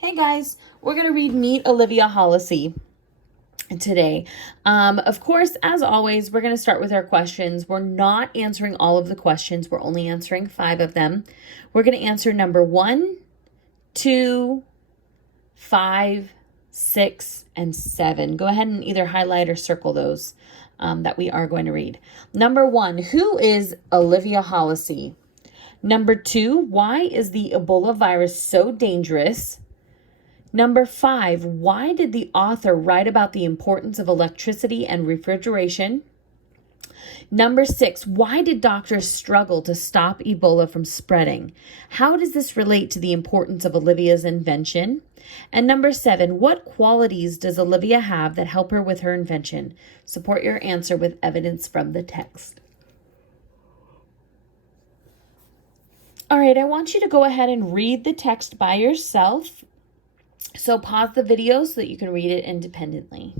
Hey guys, we're going to read Meet Olivia Hollisey today. Of course, as always, we're going to start with our questions. We're not answering all of the questions. We're only answering 5 of them. We're going to answer number 1, 2, 5, 6, and 7. Go ahead and either highlight or circle those that we are going to read. Number 1, who is Olivia Hollisey? Number 2, why is the Ebola virus so dangerous? Number 5, why did the author write about the importance of electricity and refrigeration? Number 6, why did doctors struggle to stop Ebola from spreading? How does this relate to the importance of Olivia's invention? And number 7, what qualities does Olivia have that help her with her invention? Support your answer with evidence from the text. All right, I want you to go ahead and read the text by yourself. So pause the video so that you can read it independently.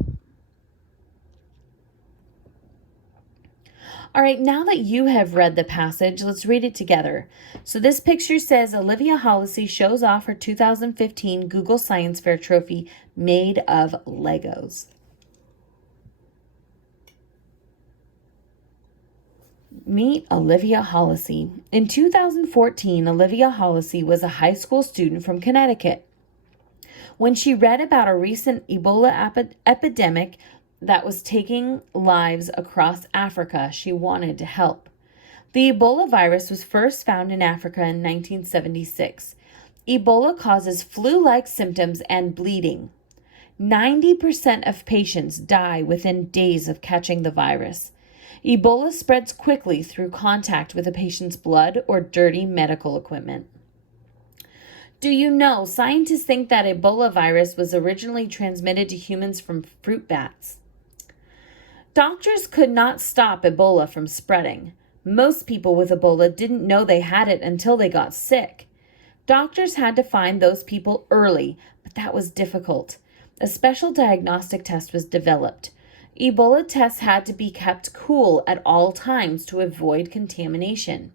All right, now that you have read the passage, let's read it together. So this picture says Olivia Hollisey shows off her 2015 Google Science Fair trophy made of Legos. Meet Olivia Hollisey. In 2014, Olivia Hollisey was a high school student from Connecticut. When she read about a recent Ebola epidemic that was taking lives across Africa, she wanted to help. The Ebola virus was first found in Africa in 1976. Ebola causes flu-like symptoms and bleeding. 90% of patients die within days of catching the virus. Ebola spreads quickly through contact with a patient's blood or dirty medical equipment. Do you know, scientists think that Ebola virus was originally transmitted to humans from fruit bats. Doctors could not stop Ebola from spreading. Most people with Ebola didn't know they had it until they got sick. Doctors had to find those people early, but that was difficult. A special diagnostic test was developed. Ebola tests had to be kept cool at all times to avoid contamination.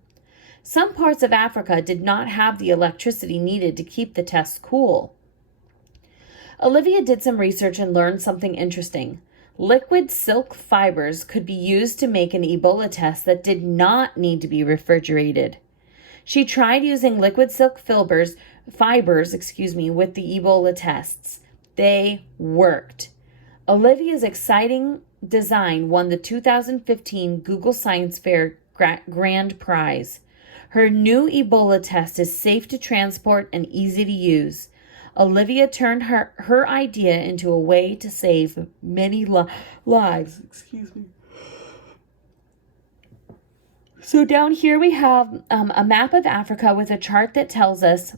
Some parts of Africa did not have the electricity needed to keep the tests cool. Olivia did some research and learned something interesting. Liquid silk fibers could be used to make an Ebola test that did not need to be refrigerated. She tried using liquid silk fibers, with the Ebola tests. They worked. Olivia's exciting design won the 2015 Google Science Fair Grand Prize. Her new Ebola test is safe to transport and easy to use. Olivia turned her idea into a way to save many lives. So down here we have a map of Africa with a chart that tells us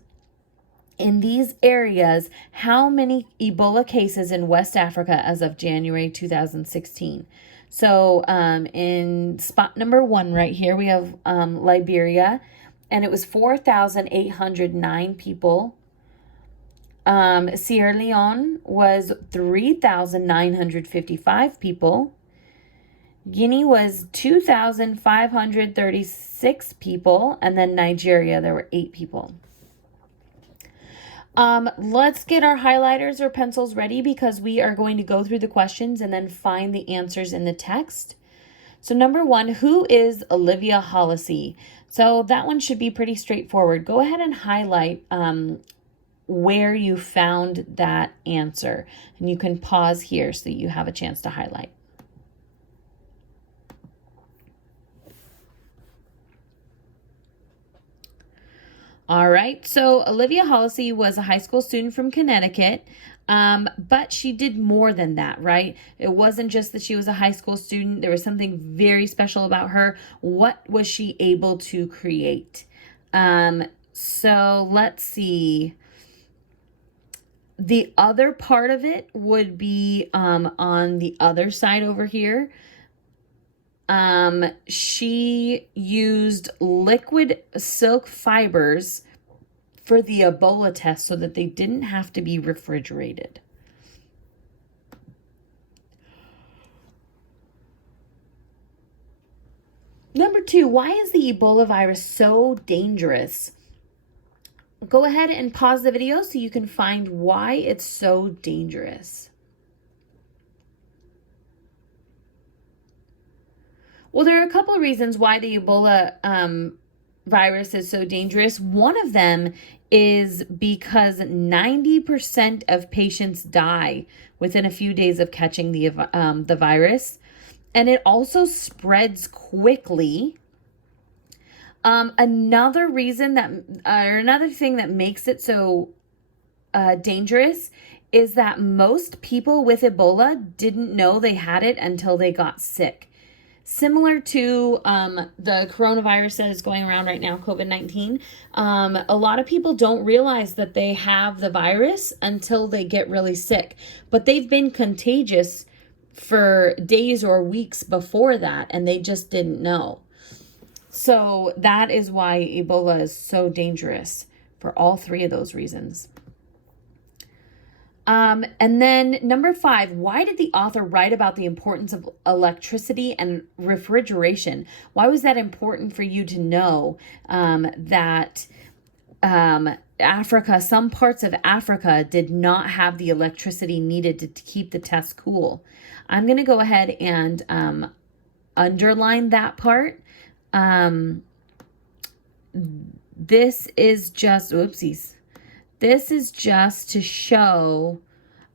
in these areas how many Ebola cases in West Africa as of January 2016. So in spot number 1 right here, we have Liberia, and it was 4,809 people. Sierra Leone was 3,955 people. Guinea was 2,536 people. And then Nigeria, there were 8 people. Let's get our highlighters or pencils ready because we are going to go through the questions and then find the answers in the text. So number 1, who is Olivia Hollisey? So that one should be pretty straightforward. Go ahead and highlight where you found that answer. And you can pause here so that you have a chance to highlight. All right, so Olivia Hollisey was a high school student from Connecticut, but she did more than that, right? It wasn't just that she was a high school student. There was something very special about her. What was she able to create? So let's see. The other part of it would be on the other side over here. She used liquid silk fibers for the Ebola test so that they didn't have to be refrigerated. Number 2, why is the Ebola virus so dangerous? go ahead and pause the video so you can find why it's so dangerous. Well, there are a couple of reasons why the Ebola virus is so dangerous. One of them is because 90% of patients die within a few days of catching the virus, and it also spreads quickly. Another reason that, or another thing that makes it so dangerous is that most people with Ebola didn't know they had it until they got sick. Similar to the coronavirus that is going around right now, COVID-19, a lot of people don't realize that they have the virus until they get really sick. But they've been contagious for days or weeks before that, and they just didn't know. So that is why Ebola is so dangerous, for all three of those reasons. And then number 5, why did the author write about the importance of electricity and refrigeration? Why was that important for you to know that Africa, some parts of Africa did not have the electricity needed to keep the tests cool? I'm going to go ahead and underline that part. This is just, oopsies. This is just to show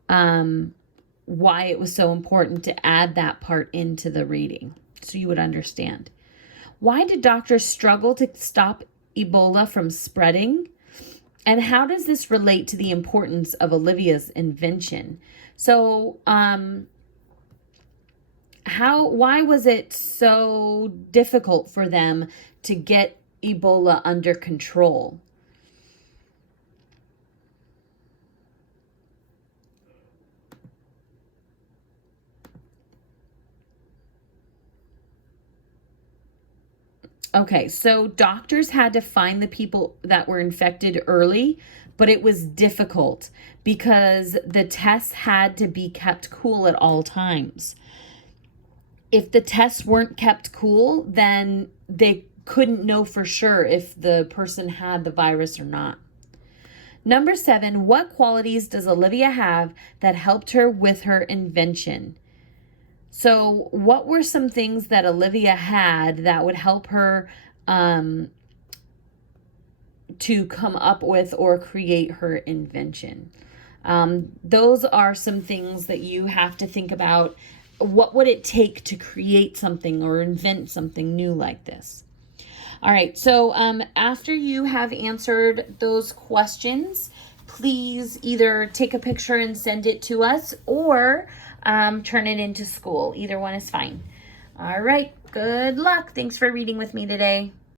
why it was so important to add that part into the reading so you would understand. Why did doctors struggle to stop Ebola from spreading? And how does this relate to the importance of Olivia's invention? So, why was it so difficult for them to get Ebola under control? Okay, so doctors had to find the people that were infected early, but it was difficult because the tests had to be kept cool at all times. If the tests weren't kept cool, then they couldn't know for sure if the person had the virus or not. Number 7, what qualities does Olivia have that helped her with her invention? So what were some things that Olivia had that would help her to come up with or create her invention? Those are some things that you have to think about. What would it take to create something or invent something new like this? All right, so after you have answered those questions, please either take a picture and send it to us or turn it into school. Either one is fine. All right, good luck. Thanks for reading with me today.